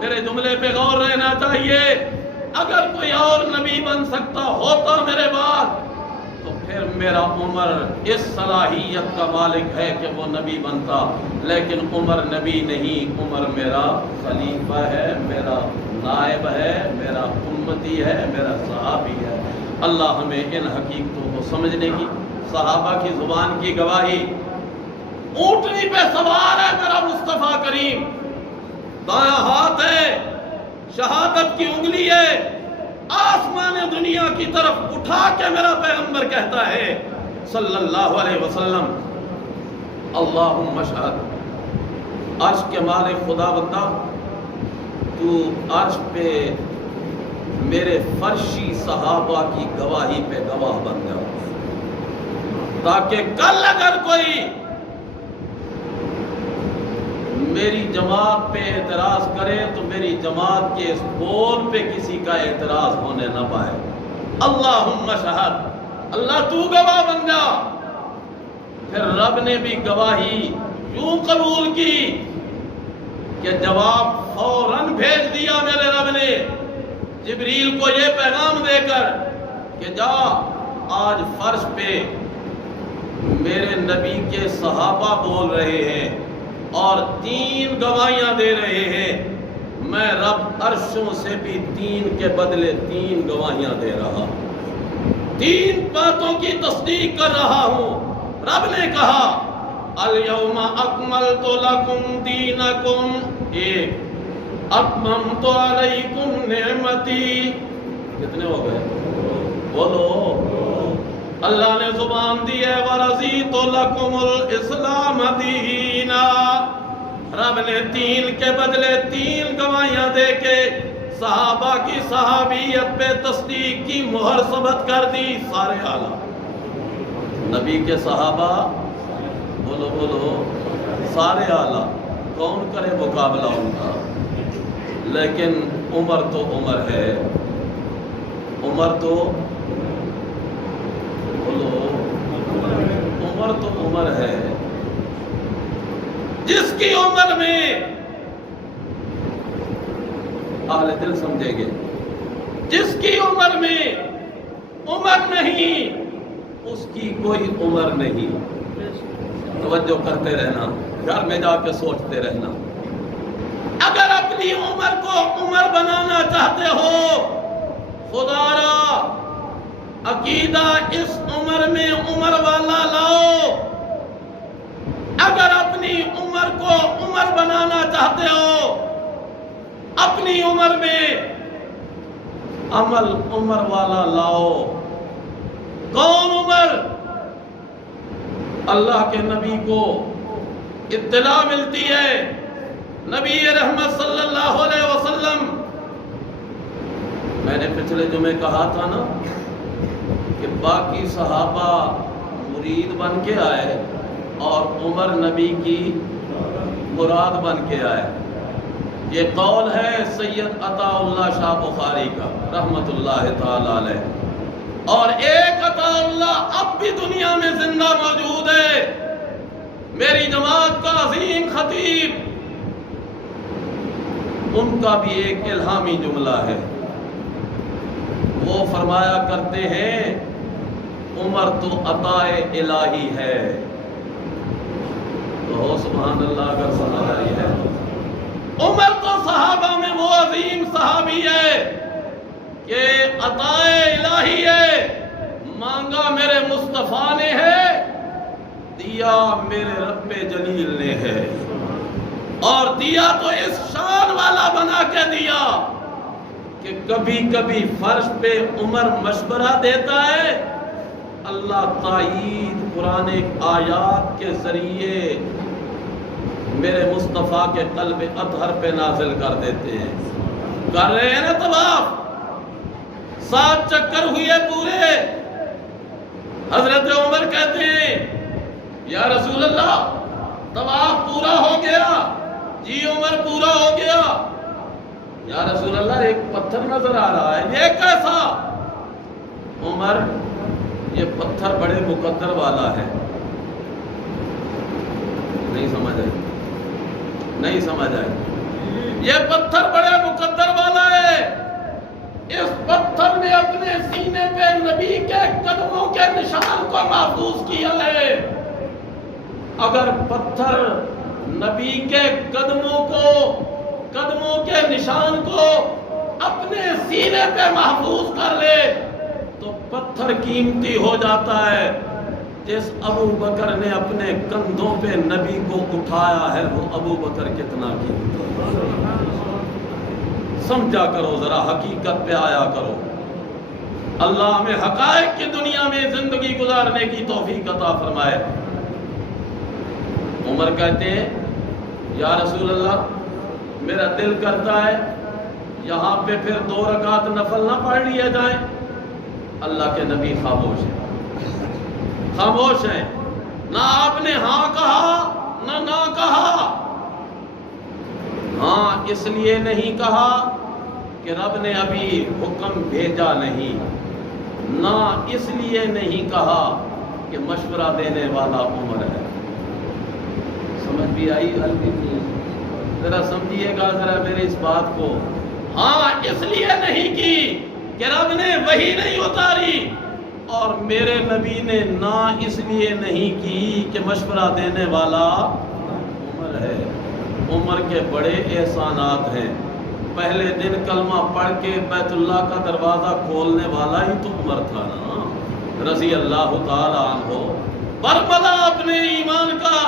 میرے جملے پہ غور رہنا چاہیے. اگر کوئی اور نبی بن سکتا ہوتا میرے بعد تو پھر میرا عمر اس صلاحیت کا مالک ہے کہ وہ نبی بنتا. لیکن عمر نبی نہیں، عمر میرا خلیفہ ہے، میرا نائب ہے، میرا امتی ہے، میرا صحابی ہے. اللہ ہمیں ان حقیقتوں کو سمجھنے کی، صحابہ کی زبان کی گواہی. اونٹنی پہ سوار ہے میرا مصطفیٰ کریم، دایاں ہاتھ ہے، شہادت کی انگلی ہے، آسمان دنیا کی طرف اٹھا کے میرا پیغمبر کہتا ہے صلی اللہ علیہ وسلم، اللہم اشہد، عرش کے مالک خدا بندہ تو عرش پہ میرے فرشی صحابہ کی گواہی پہ گواہ بن جاؤ، تاکہ کل اگر کوئی میری جماعت پہ اعتراض کرے تو میری جماعت کے اس بول پہ کسی کا اعتراض ہونے نہ پائے. اللہم شہد، اللہ تو گواہ بن جا. پھر رب نے بھی گواہی یوں قبول کی کہ جواب فوراً بھیج دیا میرے رب نے جبریل کو یہ پیغام دے کر کہ جا آج فرش پہ میرے نبی کے صحابہ بول رہے ہیں اور 3 گواہیاں دے رہے ہیں. میں رب عرشوں سے بھی 3 کے بدلے 3 گواہیاں دے رہا ہوں، 3 باتوں کی تصدیق کر رہا ہوں. رب نے کہا الیوم اکملت لکم دینکم، 1 اتممت علیکم نعمتی. کتنے ہو گئے؟ بولو. اللہ نے زبان دی ہے وَرَضِيتُ لَكُمُ الْإِسْلَامَ دِينًا. رب نے 3 کے بدلے 3 گواہیاں دے کے صحابہ کی صحابیت پہ تصدیق کی مہر ثبت کر دی. سارے اعلیٰ نبی کے صحابہ، بولو بولو، سارے اعلیٰ. کون کرے مقابلہ ان کا؟ لیکن عمر تو عمر ہے، عمر تو عمر تو عمر ہے. جس کی عمر میں اہل دل سمجھیں گے، جس کی عمر میں عمر نہیں اس کی کوئی عمر نہیں. توجہ کرتے رہنا، گھر میں جا کے سوچتے رہنا. اگر اپنی عمر کو عمر بنانا چاہتے ہو، خدا را عقیدہ اس عمر میں عمر والا لاؤ. اگر اپنی عمر کو عمر بنانا چاہتے ہو، اپنی عمر میں عمل عمر والا لاؤ. کون عمر؟ اللہ کے نبی کو اطلاع ملتی ہے، نبی رحمت صلی اللہ علیہ وسلم. میں نے پچھلے جمعے کہا تھا نا کہ باقی صحابہ مرید بن کے آئے اور عمر نبی کی مراد بن کے آئے. یہ قول ہے سید عطا اللہ شاہ بخاری کا رحمت اللہ تعالی علیہ. اور ایک عطا اللہ اب بھی دنیا میں زندہ موجود ہے، میری جماعت کا عظیم خطیب. ان کا بھی ایک الہامی جملہ ہے. وہ فرمایا کرتے ہیں عمر تو عطا الہی ہے. تو سبحان اللہ اگر سمجھ آئی ہے. عمر تو صحابہ میں وہ عظیم صحابی ہے کہ عطا الہی ہے. مانگا میرے مصطفیٰ نے ہے، دیا میرے رب جلیل نے ہے. اور دیا تو اس شان والا بنا کے دیا کہ کبھی کبھی فرش پہ عمر مشورہ دیتا ہے، اللہ تائید قرآن آیات کے ذریعے میرے مصطفیٰ کے قلب اطہر پہ نازل کر دیتے ہیں. کر رہے ہیں نا طواف، 7 چکر ہوئے پورے. حضرت عمر کہتے ہیں یا رسول اللہ طواف پورا ہو گیا. جی عمر پورا ہو گیا. یا رسول اللہ ایک پتھر نظر آ رہا ہے، یہ کیسا؟ عمر یہ پتھر بڑے مقدر والا ہے. نہیں سمجھ آئی؟ نہیں سمجھ آئی؟ یہ پتھر بڑے مقدر والا ہے، اس پتھر نے اپنے سینے پہ نبی کے قدموں کے نشان کو محفوظ کیا ہے۔ اگر پتھر نبی کے قدموں کے نشان کو اپنے سینے پہ محفوظ کر لے تو پتھر قیمتی ہو جاتا ہے۔ جس ابو بکر نے اپنے کندھوں پہ نبی کو اٹھایا ہے وہ ابو بکر کتنا قیمتی ہے۔ سمجھا کرو، ذرا حقیقت پہ آیا کرو۔ اللہ ہمیں حقائق کی دنیا میں زندگی گزارنے کی توفیق عطا فرمائے۔ عمر کہتے ہیں یا رسول اللہ میرا دل کرتا ہے یہاں پہ پھر 2 رکعت نفل نہ پڑھ لیے جائیں۔ اللہ کے نبی خاموش ہیں، خاموش ہیں، نہ آپ نے ہاں کہا نہ کہا۔ ہاں اس لیے نہیں کہا کہ رب نے ابھی حکم بھیجا نہیں، نہ اس لیے نہیں کہا کہ مشورہ دینے والا عمر ہے۔ سمجھ بھی آئی ہلکی سی؟ ذرا سمجھیے گا ذرا میری اس بات کو۔ ہاں اس لیے نہیں کی کہ رب نے وحی نہیں اتاری، اور میرے نبی نے نہ اس لیے نہیں کی کہ مشورہ دینے والا عمر ہے۔ عمر کے بڑے احسانات ہیں۔ پہلے دن کلمہ پڑھ کے بیت اللہ کا دروازہ کھولنے والا ہی تو عمر تھا نا، رضی اللہ تعالی عنہ۔ بربلا اپنے ایمان کا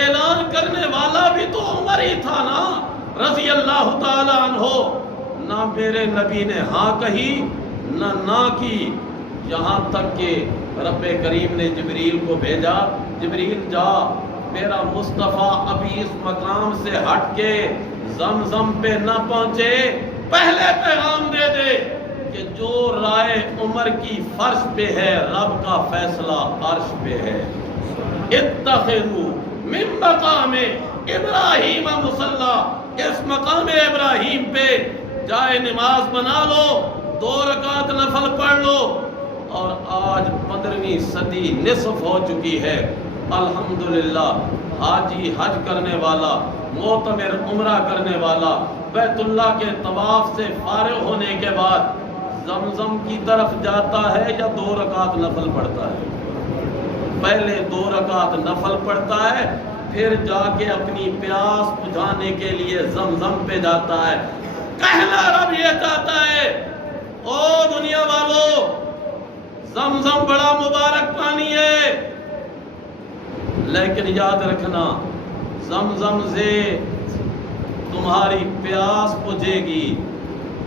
اعلان کرنے والا بھی تو عمر ہی تھا نا، رضی اللہ تعالی عنہ۔ نہ میرے نبی نے ہاں کہی نہ کی، یہاں تک کہ رب کریم نے جبریل کو بھیجا، جبریل جا میرا مصطفیٰ ابھی اس مقام سے ہٹ کے زمزم پہ نہ پہنچے، پہلے پیغام دے دے کہ جو رائے عمر کی فرش پہ ہے رب کا فیصلہ عرش پہ ہے۔ اتخذوا من مقام ابراہیم مصلی، اس مقام ابراہیم پہ جائے نماز بنا لو، 2 رکعت نفل پڑھ لو۔ اور آج 15ویں صدی نصف ہو چکی ہے، الحمدللہ حاجی حج کرنے والا، معتمر عمرہ کرنے والا بیت اللہ کے طواف سے فارغ ہونے کے بعد زمزم کی طرف جاتا ہے یا 2 رکعت نفل پڑھتا ہے؟ پہلے 2 رکعت نفل پڑھتا ہے، پھر جا کے اپنی پیاس بجھانے کے لیے زمزم پہ جاتا ہے۔ کہنا رب یہ چاہتا ہے او دنیا والو، زمزم بڑا مبارک پانی ہے، لیکن یاد رکھنا زمزم سے تمہاری پیاس بجھے گی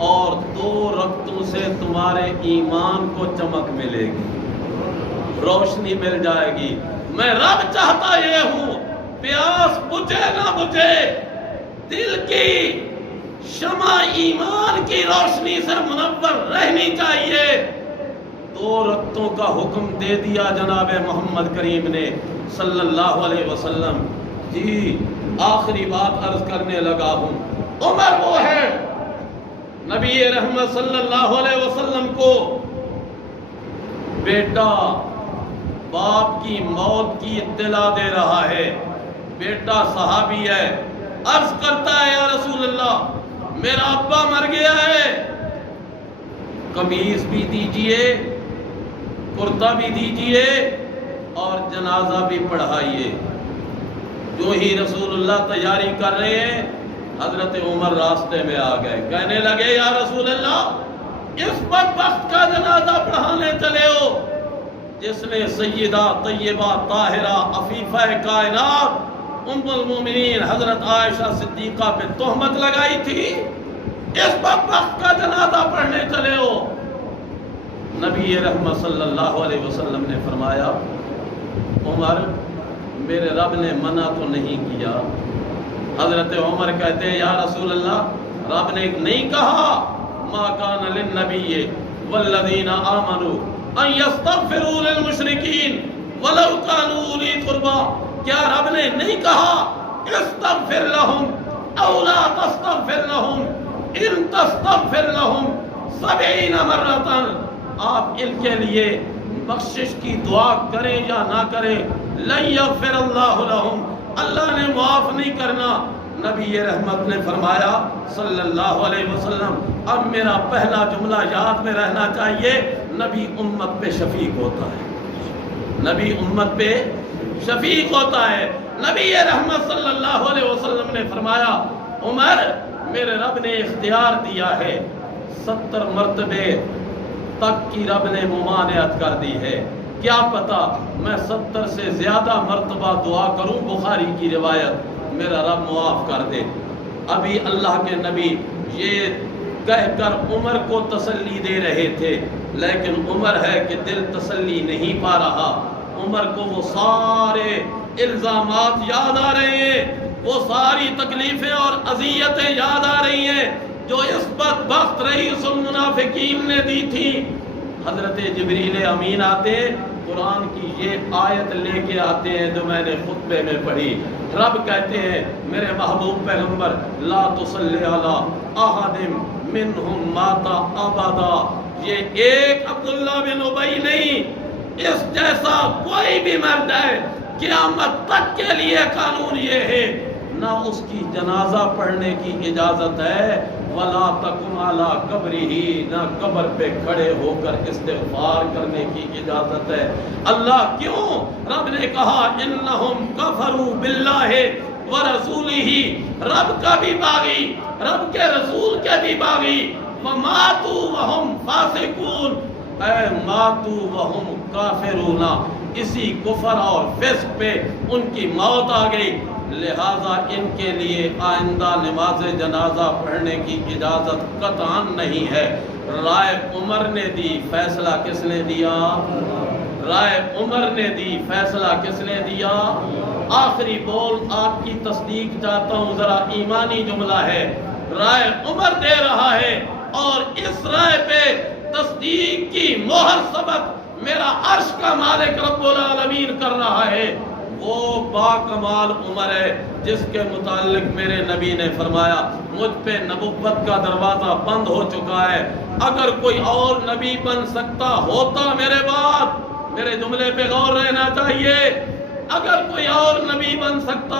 اور 2 رکعتوں سے تمہارے ایمان کو چمک ملے گی، روشنی مل جائے گی۔ میں رب چاہتا یہ ہوں پیاس بجھے نہ بجھے، دل کی شمع ایمان کی روشنی سے منور رہنی چاہیے۔ 2 رکعتوں کا حکم دے دیا جناب محمد کریم نے صلی اللہ علیہ وسلم۔ جی آخری بات عرض کرنے لگا ہوں، عمر وہ ہے نبی رحمت صلی اللہ علیہ وسلم کو بیٹا باپ کی موت کی اطلاع دے رہا ہے، بیٹا صحابی ہے، عرض کرتا ہے یا رسول اللہ میرا ابا مر گیا ہے، قمیص بھی دیجئے، کرتا بھی دیجئے اور جنازہ بھی پڑھائیے۔ جو ہی رسول اللہ تیاری کر رہے ہیں حضرت عمر راستے میں آ گئے، کہنے لگے یا رسول اللہ اس بدبخت کا جنازہ پڑھانے چلے ہو جس نے سیدہ طیبہ طاہرہ عفیفہ کائنات ام المومنین حضرت عائشہ صدیقہ پہ تہمت لگائی تھی، اس بدبخت کا جنازہ پڑھنے چلے ہو۔ نبی رحمت صلی اللہ علیہ وسلم نے فرمایا عمر میرے رب نے منع تو نہیں کیا۔ حضرت عمر کہتے ہیں یا رسول اللہ رب نے نہیں کہا ما کان للنبی والذین آمنوا ان یستغفروا للمشرکین ولو کانوا اولی قربا، کیا رب نے نہیں کہا استغفر لهم او لا تستغفر لهم ان تستغفر لهم 70 مرۃ، آپ ان کے لیے بخشش کی دعا کریں یا نہ کریں لن یغفر اللہ لهم، اللہ نے معاف نہیں کرنا، نبی رحمت نے فرمایا صلی اللہ علیہ وسلم، اب میرا پہلا جملہ یاد میں رہنا چاہیے، نبی امت پہ شفیق ہوتا ہے، نبی امت پہ شفیق ہوتا ہے۔ نبی رحمت صلی اللہ علیہ وسلم نے فرمایا، عمر میرے رب نے اختیار دیا ہے، 70 مرتبے تک کی رب نے ممانعت کر دی ہے، کیا پتا میں 70 سے زیادہ مرتبہ دعا کروں، بخاری کی روایت، میرا رب معاف کر دے۔ ابھی اللہ کے نبی یہ کہہ کر عمر کو تسلی دے رہے تھے، لیکن عمر ہے کہ دل تسلی نہیں پا رہا، عمر کو وہ سارے الزامات یاد آ رہے ہیں، وہ ساری تکلیفیں اور اذیتیں یاد آ رہی ہیں جو اس بدبخت رئیس المنافقین نے دی تھی۔ حضرت جبریل امین آتے ہیں، قرآن کی یہ آیت لے کے آتے ہیں جو میں نے خطبے میں پڑھی، رب کہتے ہیں میرے محبوب پیغمبر، لا تصلی علی احد منہم مات ابدا، یہ ایک عبداللہ بن ابی نہیں، اس جیسا کوئی بھی مرد ہے، قیامت تک کے لیے قانون یہ ہے، نہ اس کی جنازہ پڑھنے کی اجازت ہے، وَلَا تَقُمْ عَلَىٰ قَبْرِهِ، نہ قبر پہ کھڑے ہو کر استغفار کرنے کی اجازت ہے۔ اللہ کیوں؟ رب نے کہا اِنَّهُمْ كَفَرُوا بِاللَّهِ وَرَسُولِهِ، رب کا بھی باغی، رب کے رسول کے بھی باغی، وَمَاتُوا وَهُمْ فَاسِقُونَ، اے ماتوا وَهُمْ کافرون، اسی کفر اور فسق پہ ان کی موت آ گئی، لہذا ان کے لیے آئندہ نماز جنازہ پڑھنے کی اجازت قطعاً نہیں ہے۔ رائے عمر نے دی، فیصلہ کس نے دیا؟ رائے عمر نے دی، فیصلہ کس نے دیا؟ آخری بول آپ کی تصدیق چاہتا ہوں، ذرا ایمانی جملہ ہے، رائے عمر دے رہا ہے، اور اس رائے پہ تصدیق کی مہر ثبت میرا عرش کا مالک رب العالمین کر رہا ہے، وہ با کمال عمر ہے جس کے متعلق میرے نبی نے فرمایا مجھ پہ نبوت کا دروازہ بند ہو چکا ہے، اگر کوئی اور نبی بن سکتا ہوتا میرے بعد، میرے جملے پہ غور رہنا چاہیے، اگر کوئی اور نبی بن سکتا